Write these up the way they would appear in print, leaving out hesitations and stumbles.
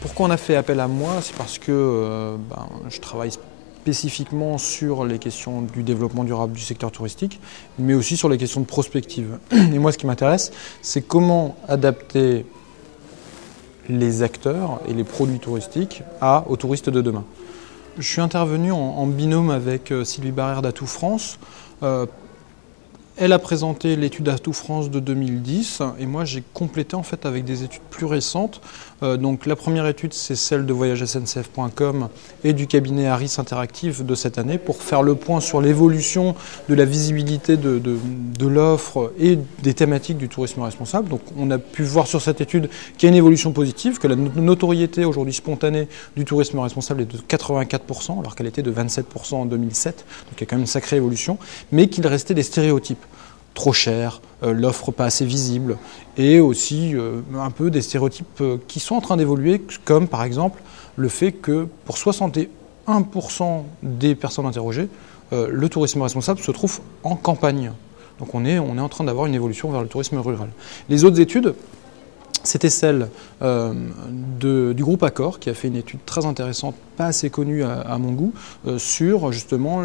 Pourquoi on a fait appel à moi? C'est parce que je travaille spécifiquement sur les questions du développement durable du secteur touristique, mais aussi sur les questions de prospective. Et moi, ce qui m'intéresse, c'est comment adapter les acteurs et les produits touristiques aux touristes de demain. Je suis intervenu en binôme avec Sylvie Barrère d'Atout France. Elle a présenté l'étude Atout France de 2010 et moi j'ai complété en fait avec des études plus récentes. Donc la première étude c'est celle de voyagesncf.com et du cabinet Harris Interactive de cette année pour faire le point sur l'évolution de la visibilité de l'offre et des thématiques du tourisme responsable. Donc on a pu voir sur cette étude qu'il y a une évolution positive, que la notoriété aujourd'hui spontanée du tourisme responsable est de 84% alors qu'elle était de 27% en 2007. Donc il y a quand même une sacrée évolution, mais qu'il restait des stéréotypes. Trop cher, l'offre pas assez visible et aussi un peu des stéréotypes qui sont en train d'évoluer comme par exemple le fait que pour 61% des personnes interrogées, le tourisme responsable se trouve en campagne. Donc on est en train d'avoir une évolution vers le tourisme rural. Les autres études, c'était celle du groupe Accor qui a fait une étude très intéressante, pas assez connue à mon goût, sur justement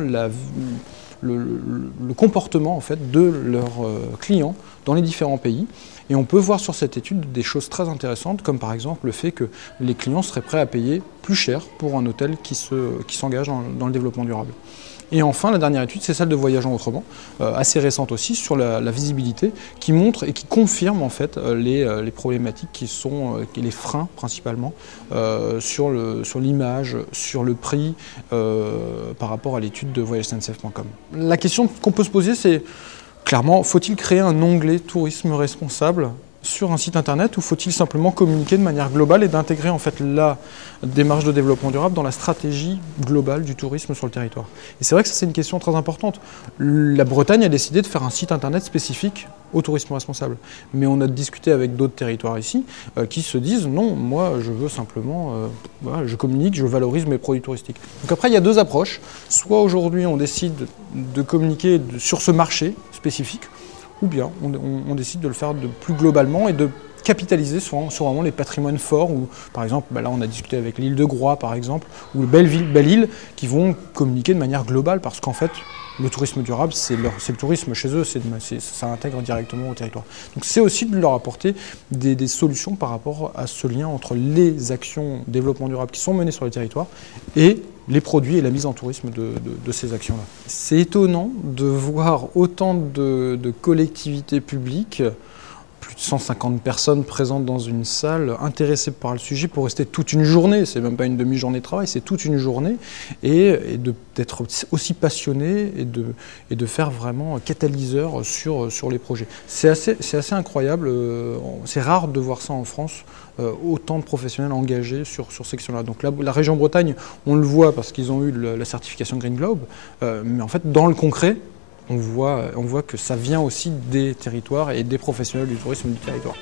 le comportement en fait, de leurs clients dans les différents pays. Et on peut voir sur cette étude des choses très intéressantes, comme par exemple le fait que les clients seraient prêts à payer plus cher pour un hôtel qui s'engage dans le développement durable. Et enfin, la dernière étude, c'est celle de Voyageons Autrement, assez récente aussi, sur la visibilité, qui montre et qui confirme en fait les problématiques qui sont les freins principalement sur l'image, sur le prix par rapport à l'étude de voyagesncf.com. La question qu'on peut se poser, c'est clairement, faut-il créer un onglet tourisme responsable sur un site internet ou faut-il simplement communiquer de manière globale et d'intégrer en fait la démarche de développement durable dans la stratégie globale du tourisme sur le territoire? Et c'est vrai que ça c'est une question très importante. La Bretagne a décidé de faire un site internet spécifique au tourisme responsable. Mais on a discuté avec d'autres territoires ici qui se disent non, moi je veux simplement, je communique, je valorise mes produits touristiques. Donc après il y a deux approches. Soit aujourd'hui on décide de communiquer sur ce marché spécifique, ou bien on décide de le faire plus globalement et de capitaliser sur vraiment les patrimoines forts, ou par exemple, là on a discuté avec l'île de Groix par exemple, ou Belle-Île, qui vont communiquer de manière globale parce qu'en fait, le tourisme durable, c'est le tourisme chez eux, ça intègre directement au territoire. Donc c'est aussi de leur apporter des solutions par rapport à ce lien entre les actions développement durable qui sont menées sur le territoire et les produits et la mise en tourisme de ces actions-là. C'est étonnant de voir autant de collectivités publiques, plus de 150 personnes présentes dans une salle, intéressées par le sujet pour rester toute une journée. C'est même pas une demi-journée de travail, c'est toute une journée. Et d'être aussi passionné et de faire vraiment catalyseur sur les projets. C'est assez incroyable. C'est rare de voir ça en France. Autant de professionnels engagés sur ces questions-là. Donc la région Bretagne, on le voit parce qu'ils ont eu la certification Green Globe. Mais en fait, dans le concret, on voit que ça vient aussi des territoires et des professionnels du tourisme du territoire.